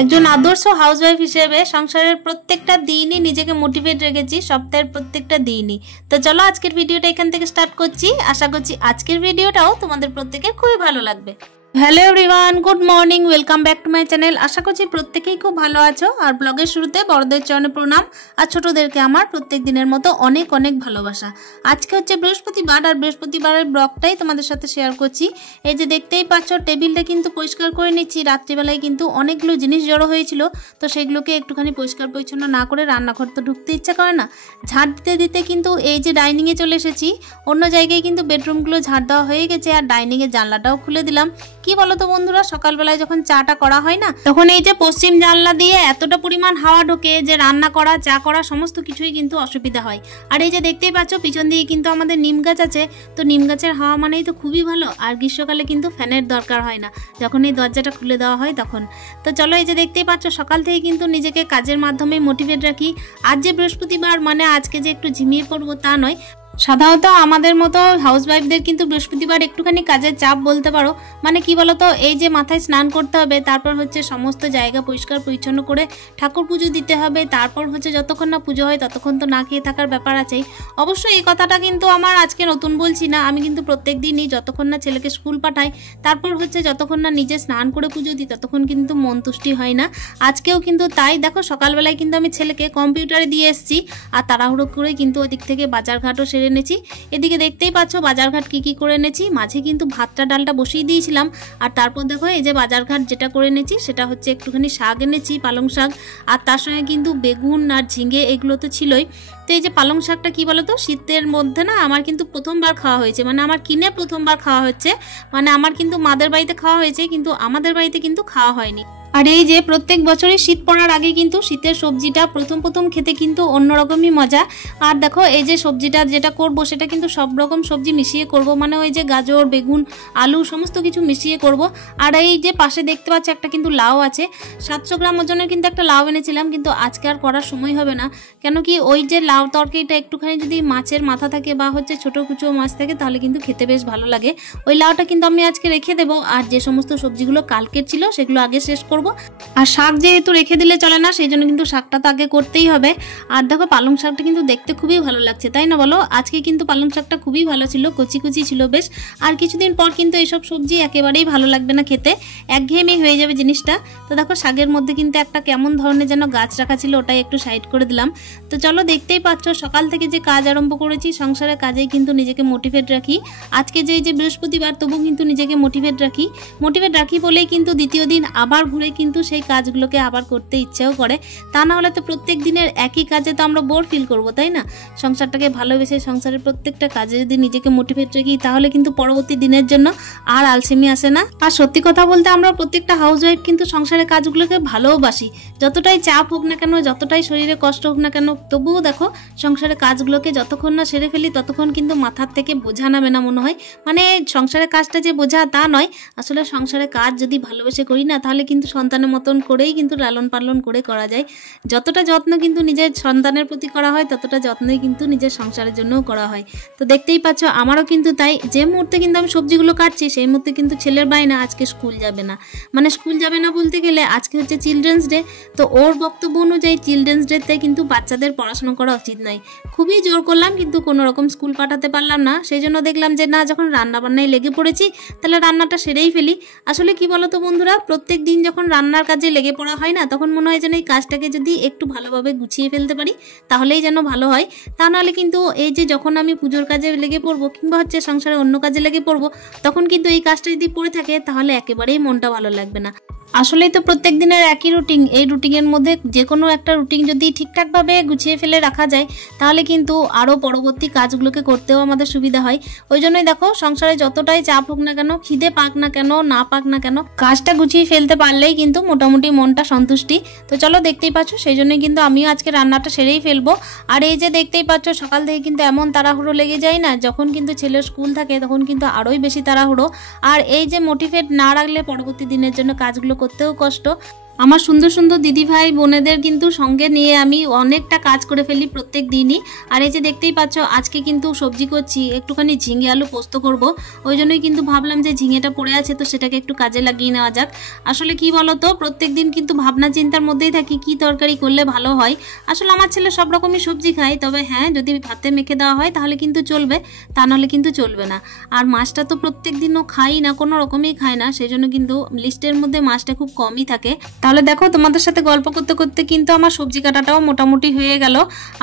একজন আদর্শ হাউসওয়াইফ হিসেবে সংসারের প্রত্যেকটা দিনই নিজেকে মোটিভেট রেখেছি, সপ্তাহের প্রত্যেকটা দিনই। তো চলো আজকের ভিডিওটা এখান থেকে স্টার্ট করছি। আশা করছি আজকের ভিডিওটাও তোমাদের প্রত্যেকের খুবই ভালো লাগবে। Hello everyone, good morning, welcome back to my channel. আশা করছি প্রত্যেকেই খুব ভালো আছো। আর ব্লগের শুরুতে বড়দের চরণে প্রণাম, আর ছোটদেরকে আমার প্রত্যেক দিনের মতো অনেক অনেক ভালোবাসা। আজকে হচ্ছে বৃহস্পতিবার, আর বৃহস্পতিবারের ব্লগটাই তোমাদের সাথে শেয়ার করছি। এই যে দেখতেই পাচ্ছ, টেবিলটা কিন্তু পরিষ্কার করে নিচ্ছি। রাত্রিবেলায় কিন্তু অনেকগুলো জিনিস জড়ো হয়েছিল, তো সেগুলোকে একটুখানি পরিষ্কার পরিচ্ছন্ন না করে রান্নাঘর তো ঢুকতে ইচ্ছা করে না। ঝাড় দিতে দিতে কিন্তু এই যে ডাইনিংয়ে চলে এসেছি। অন্য জায়গায় কিন্তু বেডরুমগুলো ঝাড় দেওয়া হয়ে গেছে, আর ডাইনিংয়ের জানলাটাও খুলে দিলাম। কি বলো তো বন্ধুরা, সকালবেলায় যখন চাটা করা হয় না, তখন এই যে পশ্চিম জানলা দিয়ে এতটা পরিমাণ হাওয়া ঢোকে যে রান্না করা, চা করা সমস্ত কিছুই কিন্তু অসুবিধা হয়। আর এই যে দেখতেই পাচ্ছ, পিছন দিয়ে কিন্তু আমাদের নিম গাছ আছে। তো নিম গাছের হাওয়া মানেই তো খুবই ভালো। আর গ্রীষ্মকালে কিন্তু ফ্যানের দরকার হয় না, যখন এই দরজাটা খুলে দেওয়া হয় তখন। তো চলো, এই যে দেখতেই পাচ্ছ, সকাল থেকে কিন্তু নিজেকে কাজের মাধ্যমে মোটিভেট রাখি। আজ যে বৃহস্পতিবার মানে আজকে যে একটু ঝিমিয়ে পড়বো তা নয়। সাধারণত আমাদের মতো হাউসওয়াইফদের কিন্তু বৃহস্পতিবার একটুখানি কাজের চাপ বলতে পারো। মানে কি বলতো, এই যে মাথায় স্নান করতে হবে, তারপর হচ্ছে সমস্ত জায়গা পরিষ্কার পরিচ্ছন্ন করে ঠাকুর পুজো দিতে হবে, তারপর হচ্ছে যতক্ষণ না পুজো হয় ততক্ষণ তো না খেয়ে থাকার ব্যাপার আছেই। অবশ্যই এই কথাটা কিন্তু আমার আজকে নতুন বলছি না, আমি কিন্তু প্রত্যেক দিনই যতক্ষণ না ছেলেকে স্কুল পাঠাই, তারপর হচ্ছে যতক্ষণ না নিজে স্নান করে পুজো দিই, ততক্ষণ কিন্তু মন তুষ্টি হয় না। আজকেও কিন্তু তাই। দেখো, সকালবেলায় কিন্তু আমি ছেলেকে কম্পিউটারে দিয়ে এসেছি, আর তাড়াহুড়ো করে কিন্তু ওদিক থেকে বাজারঘাটও সেরে এনেছি। এদিকে দেখতেই পাচ্ছ বাজারঘাট কি করে এনেছি। মাঝে কিন্তু ভাতটা ডালটা বসিয়ে দিয়েছিলাম, আর তারপর দেখো এই যে বাজারঘাট যেটা করে এনেছি সেটা হচ্ছে একটুখানি শাক এনেছি, পালং শাক, আর তার সঙ্গে কিন্তু বেগুন আর ঝিঙে এগুলো তো ছিলই। তো এই যে পালং শাকটা কি বলতো, শীতের মধ্যে না আমার কিন্তু প্রথমবার খাওয়া হয়েছে, মানে আমার কিনে প্রথমবার খাওয়া হচ্ছে। মানে আমার কিন্তু মাদের বাড়িতে খাওয়া হয়েছে, কিন্তু আমাদের বাড়িতে কিন্তু খাওয়া হয়নি। আর এই যে প্রত্যেক বছরই শীত পড়ার আগে কিন্তু শীতের সবজিটা প্রথম খেতে কিন্তু অন্যরকমই মজা। আর দেখো এই যে সবজিটা যেটা করব সেটা কিন্তু সব রকম সবজি মিশিয়ে করব, মানে ওই যে গাজর, বেগুন, আলু সমস্ত কিছু মিশিয়ে করব। আর এই যে পাশে দেখতে পাচ্ছ একটা কিন্তু লাউ আছে, 700 গ্রাম ওজনের কিন্তু একটা লাউ এনেছিলাম, কিন্তু আজকে আর করার সময় হবে না। কেন কি, ওই যে লাউ তরকারিটা একটুখানি যদি মাছের মাথা থাকে বা হচ্ছে ছোটো কুচো মাছ থাকে তাহলে কিন্তু খেতে বেশ ভালো লাগে। ওই লাউটা কিন্তু আমি আজকে রেখে দেবো, আর যে সমস্ত সবজিগুলো কালকের ছিল সেগুলো আগে শেষ করব। আর শাক যেহেতু রেখে দিলে চলে না, সেই জন্য কিন্তু শাকটা তো আগে করতেই হবে। আর দেখো পালং শাকটা কিন্তু দেখতে খুবই ভালো লাগছে, তাই না বলো? আজকে কিন্তু পালং শাকটা খুবই ভালো ছিল, কচি কচি ছিল বেশ। আর কিছুদিন পর কিন্তু এইসব সবজি একেবারেই ভালো লাগবে না খেতে, একঘেয়েমি হয়ে যাবে জিনিসটা। তো দেখো শাকের মধ্যে কিন্তু একটা কেমন ধরনের যেন গাছ রাখা ছিল, ওটাই একটু সাইড করে দিলাম। তো চলো, দেখতেই পাচ্ছ সকাল থেকে যে কাজ আরম্ভ করেছি, সংসারের কাজেই কিন্তু নিজেকে মোটিভেট রাখি। আজকে যে বৃহস্পতিবার, তবু কিন্তু নিজেকে মোটিভেট রাখি বলেই কিন্তু দ্বিতীয় দিন আবার ঘুরে কিন্তু সেই কাজগুলোকে আবার করতে ইচ্ছাও করে। তা না হলে তো প্রত্যেক দিনের একই কাজে তো আমরা বোর ফিল করবো, তাই না? সংসারটাকে ভালোবেসে সংসারের প্রত্যেকটা কাজে যদি নিজেকে মোটিভেট রাখি, তাহলে কিন্তু পরবর্তী দিনের জন্য আর আলসেমি আসে না। আর সত্যি কথা বলতে, আমরা প্রত্যেকটা হাউসওয়াইফ কিন্তু সংসারের কাজগুলোকে ভালোবাসি। যতটাই চাপ হোক না কেন, যতটাই শরীরে কষ্ট হোক না কেন, তবুও দেখো সংসারের কাজগুলোকে যতক্ষণ না সেরে ফেলি ততক্ষণ কিন্তু মাথার থেকে বোঝা নামে না মনে হয়। মানে সংসারের কাজটা যে বোঝা তা নয়, আসলে সংসারের কাজ যদি ভালোবেসে করি না, তাহলে কিন্তু সন্তানের মতন করেই কিন্তু লালন পালন করে করা যায়। যতটা যত্ন কিন্তু নিজের সন্তানের প্রতি করা হয়, ততটা যত্নই কিন্তু নিজের সংসারের জন্যও করা হয়। তো দেখতেই পাচ্ছ আমারও কিন্তু তাই। যে মুহূর্তে কিন্তু আমি সবজিগুলো কাটছি, সেই মুহূর্তে কিন্তু ছেলের বায়না আজকে স্কুল যাবে না। মানে স্কুল যাবে না বলতে গেলে, আজকে হচ্ছে চিলড্রেন্স ডে। তো ওর বক্তব্য অনুযায়ী চিলড্রেন্স ডেতে কিন্তু বাচ্চাদের পড়াশোনা করা উচিত নয়। খুবই জোর করলাম, কিন্তু কোনো রকম স্কুল পাঠাতে পারলাম না। সেই জন্য দেখলাম যে না, যখন রান্না বান্নায় লেগে পড়েছি তাহলে রান্নাটা সেরেই ফেলি। আসলে কি বলতো বন্ধুরা, প্রত্যেক দিন যখন রান্নার কাজে লেগে পড়া হয় না, তখন মনে হয় যেন এই কাজটাকে যদি একটু ভালোভাবে গুছিয়ে ফেলতে পারি তাহলেই যেন ভালো হয়। তা নাহলে কিন্তু এই যে যখন আমি পুজোর কাজে লেগে পড়বো কিংবা হচ্ছে সংসারে অন্য কাজে লেগে পড়বো, তখন কিন্তু এই কাজটা যদি পড়ে থাকে তাহলে একেবারেই মনটা ভালো লাগবে না। আসলেই তো প্রত্যেক দিনের একই রুটিন, এই রুটিনের মধ্যে যে কোনো একটা রুটিন যদি ঠিকঠাকভাবে গুছিয়ে ফেলে রাখা যায়, তাহলে কিন্তু আরও পরবর্তী কাজগুলোকে করতেও আমাদের সুবিধা হয়। ওই জন্যই দেখো, সংসারে যতটাই চাপ হোক না কেন, খিদে পাক না কেন, না পাক না কেন, কাজটা গুছিয়ে ফেলতে পারলেই কিন্তু মোটামুটি মনটা সন্তুষ্টি। তো চলো, দেখতেই পাচ্ছ সেই জন্যই কিন্তু আমিও আজকে রান্নাটা সেরেই ফেলবো। আর এই যে দেখতেই পাচ্ছ সকাল থেকে কিন্তু এমন তাড়াহুড়ো লেগে যায় না, যখন কিন্তু ছেলের স্কুল থাকে তখন কিন্তু আরোই বেশি তাড়াহুড়ো। আর এই যে মোটিভেট না রাখলে পরবর্তী দিনের জন্য কাজগুলো করতেও কষ্ট। আমার সুন্দর সুন্দর দিদি ভাই বোনেদের কিন্তু সঙ্গে নিয়ে আমি অনেকটা কাজ করে ফেলি প্রত্যেক দিনই। আর এই যে দেখতেই পাচ্ছ আজকে কিন্তু সবজি করছি, একটুখানি ঝিঙে আলু পোস্ত করব, ওই জন্যই কিন্তু ভাবলাম যে ঝিঙেটা পড়ে আছে তো সেটাকে একটু কাজে লাগিয়ে নেওয়া যাক। আসলে কি বলো তো, প্রত্যেক দিন কিন্তু ভাবনা চিন্তার মধ্যেই থাকি কি তরকারি করলে ভালো হয়। আসলে আমার ছেলে সব রকমই সবজি খায়, তবে হ্যাঁ যদি ভাতে মেখে দেওয়া হয় তাহলে কিন্তু চলবে, তা নাহলে কিন্তু চলবে না। আর মাছটা তো প্রত্যেক দিনও খাই না, কোনো রকমই খায় না, সেই জন্য কিন্তু লিস্টের মধ্যে মাছটা খুব কমই থাকে। তাহলে দেখো তোমাদের সাথে গল্প করতে করতে কিন্তু আমার সবজি কাটাটাও মোটামুটি হয়ে গেল।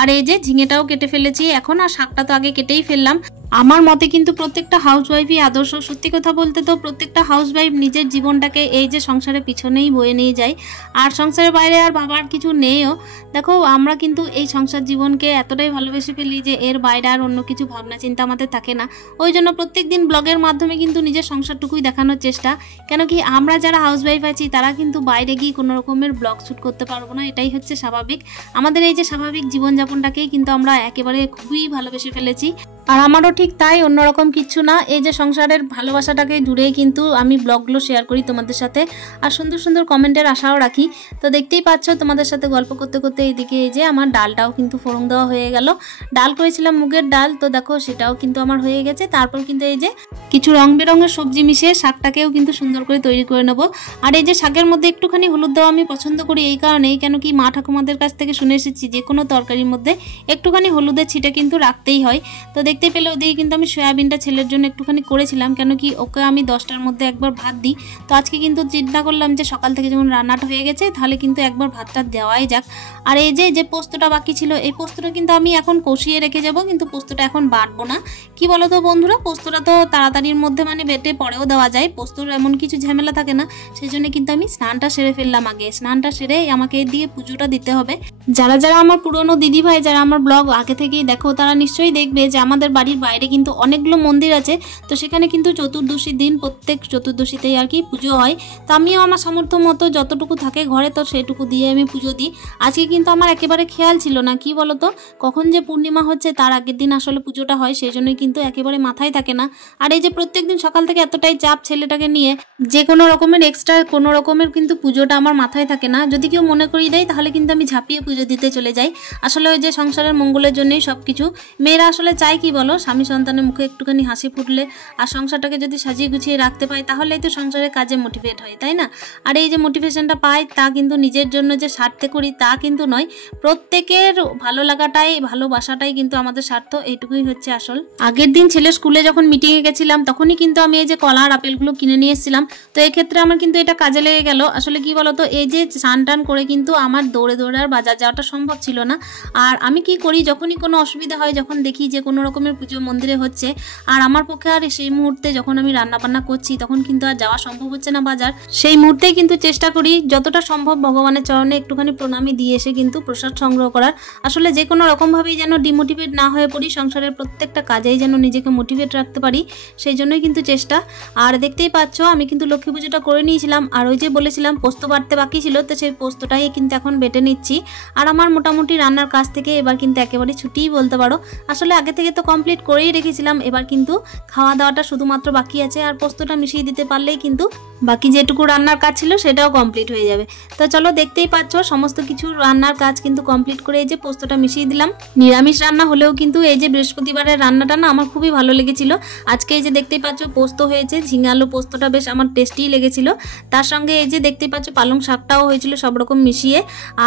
আর এই যে ঝিঙেটাও কেটে ফেলেছি এখন, আর শাকটা তো আগে কেটেই ফেললাম। আমার মতে কিন্তু প্রত্যেকটা হাউসওয়াইফই আদর্শ। সত্যি কথা বলতে তো প্রত্যেকটা হাউসওয়াইফ নিজের জীবনটাকে এই যে সংসারের পিছনেই বয়ে নিয়ে যায়, আর সংসারের বাইরে আর ভাবার কিছু নেইও। দেখো আমরা কিন্তু এই সংসার জীবনকে এতটাই ভালোবেসে ফেলি যে এর বাইরে আর অন্য কিছু ভাবনা চিন্তা আমাদের থাকে না। ওই জন্য প্রত্যেক দিন ব্লগের মাধ্যমে কিন্তু নিজের সংসারটুকুই দেখানোর চেষ্টা। কেন কি আমরা যারা হাউসওয়াইফ আছি তারা কিন্তু বাইরে গিয়ে কোনো রকমের ব্লগ শ্যুট করতে পারবো না, এটাই হচ্ছে স্বাভাবিক। আমাদের এই যে স্বাভাবিক জীবনযাপনটাকেই কিন্তু আমরা একেবারে খুবই ভালোবেসে ফেলেছি। আর আমারও ঠিক তাই, অন্যরকম কিচ্ছু না। এই যে সংসারের ভালোবাসাটাকে জুড়েই কিন্তু আমি ব্লগগুলো শেয়ার করি তোমাদের সাথে, আর সুন্দর সুন্দর কমেন্টের আশাও রাখি। তো দেখতেই পাচ্ছ তোমাদের সাথে গল্প করতে করতে এইদিকে এই যে আমার ডালটাও কিন্তু ফোড়ন দেওয়া হয়ে গেল। ডাল করেছিলাম মুগের ডাল, তো দেখো সেটাও কিন্তু আমার হয়ে গেছে। তারপর কিন্তু এই যে কিছু রং বেরঙের সবজি মিশিয়ে শাকটাকেও কিন্তু সুন্দর করে তৈরি করে নেবো। আর এই যে শাকের মধ্যে একটুখানি হলুদ দেওয়া আমি পছন্দ করি এই কারণেই, কেন কি মা ঠাকুমাদের কাছ থেকে শুনে এসেছি যে কোনো তরকারির মধ্যে একটুখানি হলুদের ছিটে কিন্তু রাখতেই হয়। তো দেখতে পেলে ওদিকে কিন্তু আমি সয়াবিনটা ছেলের জন্য একটুখানি করেছিলাম, কেন কি ওকে আমি 10টার মধ্যে একবার ভাত দিই। তো আজকে কিন্তু চিন্তা করলাম যে সকাল থেকে যখন রান্নাটা হয়ে গেছে তাহলে কিন্তু একবার ভাতটা দেওয়াই যাক। আর এই যে পোস্তটা বাকি ছিল, এই পোস্তটা কিন্তু আমি এখন কষিয়ে রেখে যাব, কিন্তু পোস্তটা এখন বাটবো না। কি বলো তো বন্ধুরা, পোস্তটা তো তাড়াতাড়ির মধ্যে মানে বেটে পরেও দেওয়া যায়, পোস্তর এমন কিছু ঝামেলা থাকে না। সেই জন্য কিন্তু আমি স্নানটা সেরে ফেললাম আগে। স্নানটা সেরে আমাকে দিয়ে পুজোটা দিতে হবে। যারা যারা আমার পুরনো দিদি ভাই যারা আমার ব্লগ আগে থেকেই দেখো তারা নিশ্চয়ই দেখবে যে আমাদের বাড়ির বাইরে কিন্তু অনেকগুলো মন্দির আছে। তো সেখানে কিন্তু চতুর্দশীর দিন প্রত্যেক চতুর্দশীতেই আর কি পুজো হয়। তো আমিও আমার সামর্থ্য মতো যতটুকু থাকে ঘরে তো সেটুকু দিয়ে আমি পুজো দিই। আজকে কিন্তু আমার একেবারে খেয়াল ছিল না, কি বলতো কখন যে পূর্ণিমা হচ্ছে তার আগের দিন আসলে পুজোটা হয়, সেই জন্যই কিন্তু একেবারে মাথায় থাকে না। আর এই যে প্রত্যেকদিন সকাল থেকে এতটাই চাপ ছেলেটাকে নিয়ে, যে কোনো রকমের এক্সট্রা কোনো রকমের কিন্তু পুজোটা আমার মাথায় থাকে না। যদি কেউ মনে করিয়ে দেয় তাহলে কিন্তু আমি ঝাঁপিয়ে পুজো দিতে চলে যাই। আসলে ওই যে সংসারের মঙ্গলের জন্যই সব কিছু। মেয়েরা আসলে চাই কি বলো, স্বামী সন্তানের মুখে একটুখানি হাসি ফুটলে আর সংসারটাকে যদি সাজিয়ে গুছিয়ে রাখতে পাই তাহলেই তো সংসারের কাজে মোটিভেট হয়, তাই না? আর এই যে মোটিভেশনটা পাই তা কিন্তু নিজের জন্য যে স্বার্থে করি তা কিন্তু নয়, প্রত্যেকের ভালো লাগাটাই ভালোবাসাটাই কিন্তু আমাদের স্বার্থ, এইটুকুই হচ্ছে আসল। আগের দিন ছেলে স্কুলে যখন মিটিংয়ে গেছিলাম তখনই কিন্তু আমি এই যে কলা আর আপেলগুলো কিনে নিয়ে এসেছিলাম। তো এক্ষেত্রে আমার কিন্তু এটা কাজে লেগে গেল। আসলে কি বলতো, এই যে স্নান টান করে কিন্তু আমার দৌড়ে দৌড়ে আর বাজার যাওয়াটা সম্ভব ছিল না। আর আমি কি করি, যখনই কোনো অসুবিধা হয়, যখন দেখি যে কোনো রকমের পুজো মন্দিরে হচ্ছে আর আমার পক্ষে আর সেই মুহূর্তে যখন আমি রান্না বান্না করছি তখন কিন্তু আর যাওয়া সম্ভব হচ্ছে না বাজার, সেই মুহূর্তেই কিন্তু চেষ্টা করি যতটা সম্ভব ভগবানের চরণে একটুখানি প্রণামী দিয়ে এসে কিন্তু প্রসাদ সংগ্রহ করার। আসলে যে কোনো রকমভাবেই যেন ডিমোটিভেট না হয়ে পড়ি, সংসারের প্রত্যেকটা কাজেই যেন নিজেকে মোটিভেট রাখতে পারি, সেই জন্যই কিন্তু চেষ্টা। আর দেখতেই পাচ্ছ আমি কিন্তু লক্ষ্মী পুজোটা করে নিয়েছিলাম, আর ওই যে বলেছিলাম পোস্ত বাটতে বাকি ছিল, তো সেই পোস্তটাই কিন্তু এখন বেটে নিচ্ছি। আর আমার মোটামুটি রান্নার কাজ থেকে এবার কিন্তু একেবারে ছুটিই বলতে পারো। আসলে আগে থেকে তো কমপ্লিট করেই রেখেছিলাম, এবার কিন্তু খাওয়া দাওয়াটা শুধুমাত্র বাকি আছে। আর পোস্তটা মিশিয়ে দিতে পারলেই কিন্তু বাকি যেটুকু রান্নার কাজ ছিল সেটাও কমপ্লিট হয়ে যাবে। তো চলো দেখতেই পাচ্ছ সমস্ত কিছু রান্নার কাজ কিন্তু কমপ্লিট করে এই যে পোস্তটা মিশিয়ে দিলাম। নিরামিষ রান্না হলেও কিন্তু এই যে বৃহস্পতিবারের রান্নাটা না আমার খুবই ভালো লেগেছিল। আজকে এই যে দেখতেই পাচ্ছ পোস্ত হয়েছে, ঝিঙে আলু পোস্তটা বেশ আমার টেস্টিই লেগেছিল। তার সঙ্গে এই যে দেখতেই পাচ্ছ পালং শাকটাও হয়েছিল সব রকম মিশিয়ে।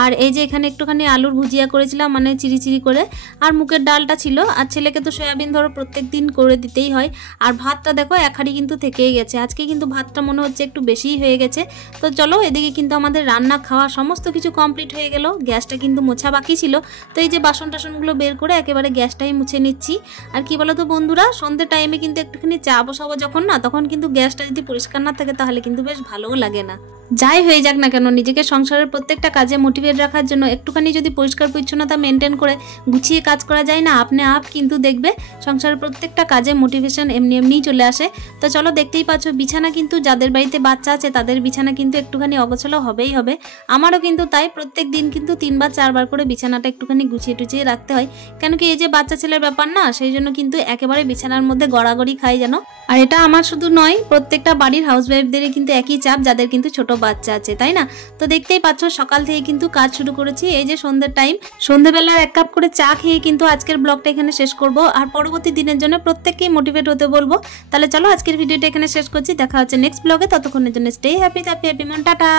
আর এই যে এখানে একটুখানি আলুর ভুজিয়া করেছিলাম, মানে চিরি চিরি করে। আর মুগের ডালটা ছিল। আর ছেলেকে তো সয়াবিন ধরো প্রত্যেক দিন করে দিতেই হয়। আর ভাতটা দেখো এক হাঁড়ি কিন্তু থেকেই গেছে। আজকে কিন্তু ভাতটা মনে হচ্ছে একটু বেশিই হয়ে গেছে। তো চলো এদিকে কিন্তু আমাদের রান্না খাওয়া সমস্ত কিছু কমপ্লিট হয়ে গেল। গ্যাসটা কিন্তু মোছা বাকি ছিল, তো এই যে বাসন টাসনগুলো বের করে একেবারে গ্যাসটাই মুছে নিচ্ছি। আর কি বলো তো বন্ধুরা, সন্ধ্যে টাইমে কিন্তু একটুখানি চা বসাবো যখন না, তখন কিন্তু গ্যাসটা যদি পরিষ্কার না থাকে তাহলে কিন্তু বেশ ভালোও লাগে না। যাই হয়ে যাক না কেন, নিজেকে সংসারের প্রত্যেকটা কাজে মোটিভেট রাখার জন্য একটুখানি যদি পরিষ্কার পরিচ্ছন্নতা মেনটেন করে গুছিয়ে কাজ করা যায় না, আপনি আপ কিন্তু দেখবে সংসারের প্রত্যেকটা কাজে মোটিভেশন এমনি এমনিই চলে আসে। তো চলো দেখতেই পাচ্ছ বিছানা কিন্তু যাদের বাড়িতে বাচ্চা আছে তাদের বিছানা কিন্তু একটুখানি অগোছালো হবেই হবে। আমারও কিন্তু তাই, প্রত্যেক দিন কিন্তু 3বার 4বার করে বিছানাটা একটুখানি গুছিয়ে টুছিয়ে রাখতে হয়। কেন কি এই যে বাচ্চা ছেলের ব্যাপার না, সেই জন্য কিন্তু একেবারে বিছানার মধ্যে গড়াগড়ি খাই যেন। আর এটা আমার শুধু নয়, প্রত্যেকটা বাড়ির হাউসওয়াইফদেরই কিন্তু একই চাপ, যাদের কিন্তু ছোট বাচ্চা আছে, তাই না? তো দেখতেই পাচ্ছ সকাল থেকে কিন্তু কাজ শুরু করেছি। এই যে সন্ধ্যের টাইম, সন্ধ্যেবেলার 1 কাপ করে চা খেয়ে কিন্তু আজকের ব্লগটা এখানে শেষ করব। আর পরবর্তী দিনের জন্য প্রত্যেককেই মোটিভেট হতে বলবো। তাহলে চলো আজকের ভিডিওটা এখানে শেষ করছি, দেখা হচ্ছে নেক্সট ব্লগে। ততক্ষণের জন্য স্টে হ্যাপি, হ্যাপি মন, টাটা।